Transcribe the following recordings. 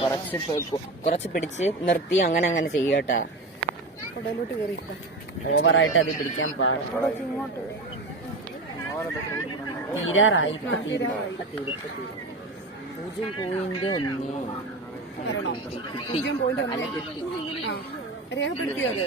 കുറച്ച് കുറച്ച് പിടിച്ച് നിർത്തി അങ്ങനെ അങ്ങനെ ചെയ്യട്ടാ ഓവറായിട്ട് അത് പിടിക്കാൻ പാടില്ല. തീരാറായി. പൂജ്യം പോയിന്റ് ഒന്ന്. രേഖപ്പെടുത്തിയത്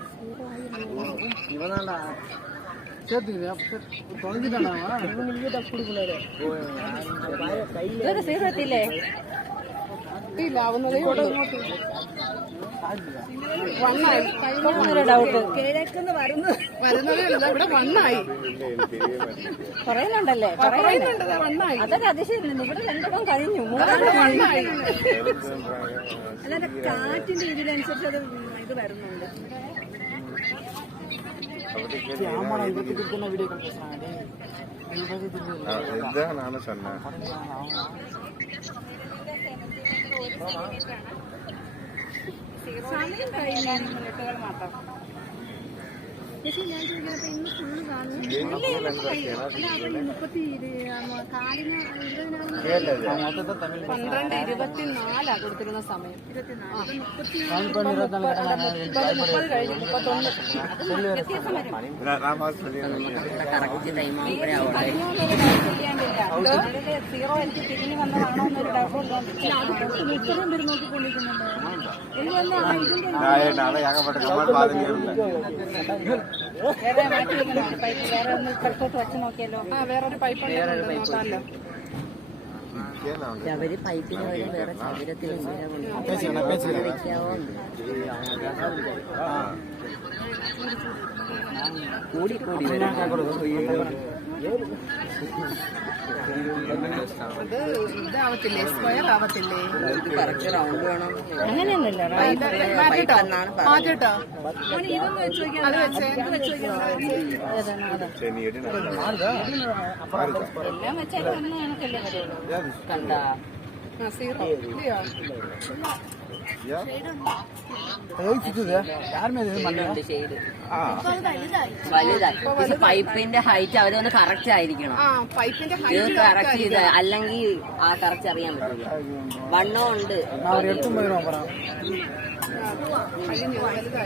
എത്ര സമയം പന്ത്രണ്ടര പന്ത്രണ്ട് മുപ്പത് ഇതൊക്കെ സീറോ എത്തിയില്ലേ ഇല്ല ആവുന്നതേ വണ്ണായി ഡൗട്ട് വരുന്നതേ ഉള്ളൂ ഇവിടെ വണ്ണായി പറയുന്നുണ്ടല്ലേ? പറയുന്നുണ്ട്. വണ്ണായി അതൊക്കെ അതിശയം ഇവിടെ രണ്ടെണ്ണം കഴിഞ്ഞു. വണ്ണായി അല്ലാതെ കാറ്റിന്റെ ഇതിനനുസരിച്ച് അത് ഇത് വരുന്നുണ്ട്. இதுதான் நானும் சொன்னேன் സമയം കഴിഞ്ഞ മിനിറ്റുകൾ മാത്രം പക്ഷേ ഞാൻ ചോദിക്കാത്ത ഇന്ന് ഫുള്ള് കാണും മുപ്പത്തി കാലിന് പന്ത്രണ്ട് ഇരുപത്തിനാലാ കൊടുത്തിരുന്ന സമയം മുപ്പത് കഴിഞ്ഞു മുപ്പത്തൊന്ന് സീറോ എനിക്ക് തിരിഞ്ഞു വന്നതാണോ എന്നൊരു ഡൗട്ടുണ്ട് ഇത്രയും പേര് നോക്കിക്കൊണ്ടിരിക്കുന്നുണ്ടോ എനിക്ക് തന്നെ വേറെ മാറ്റി വെക്കണോ പൈപ്പ് വേറെ ഒന്ന് ഇപ്പുറത്തോട്ട് വെച്ച് നോക്കിയല്ലോ ആ വേറൊരു പൈപ്പ് ഉണ്ടല്ലോ നോക്കാമല്ലോ അവർ പൈപ്പിന് വഴി വേറെ സൗകര്യത്തിൽ കൂടി കൂടി ഇത് ഇതാവത്തില്ലേ? സ്ക്വയർ ആവത്തില്ലേ? അങ്ങനെയൊന്നുമില്ല മാറ്റട്ടോ? അത് വെച്ചേ എല്ലാം വെച്ചാൽ കണ്ടാ? പൈപ്പിന്റെ ഹൈറ്റ് അവരൊന്ന് കറക്റ്റ് ആയിരിക്കണം. ആ പൈപ്പിന്റെ ഹൈറ്റ് കറക്റ്റ് ചെയ്ത് അല്ലെങ്കിൽ ആ കറക്റ്റ് അറിയാൻ പറ്റില്ല വണ്ണം ഉണ്ട്. കഴിഞ്ഞു വലുതായി.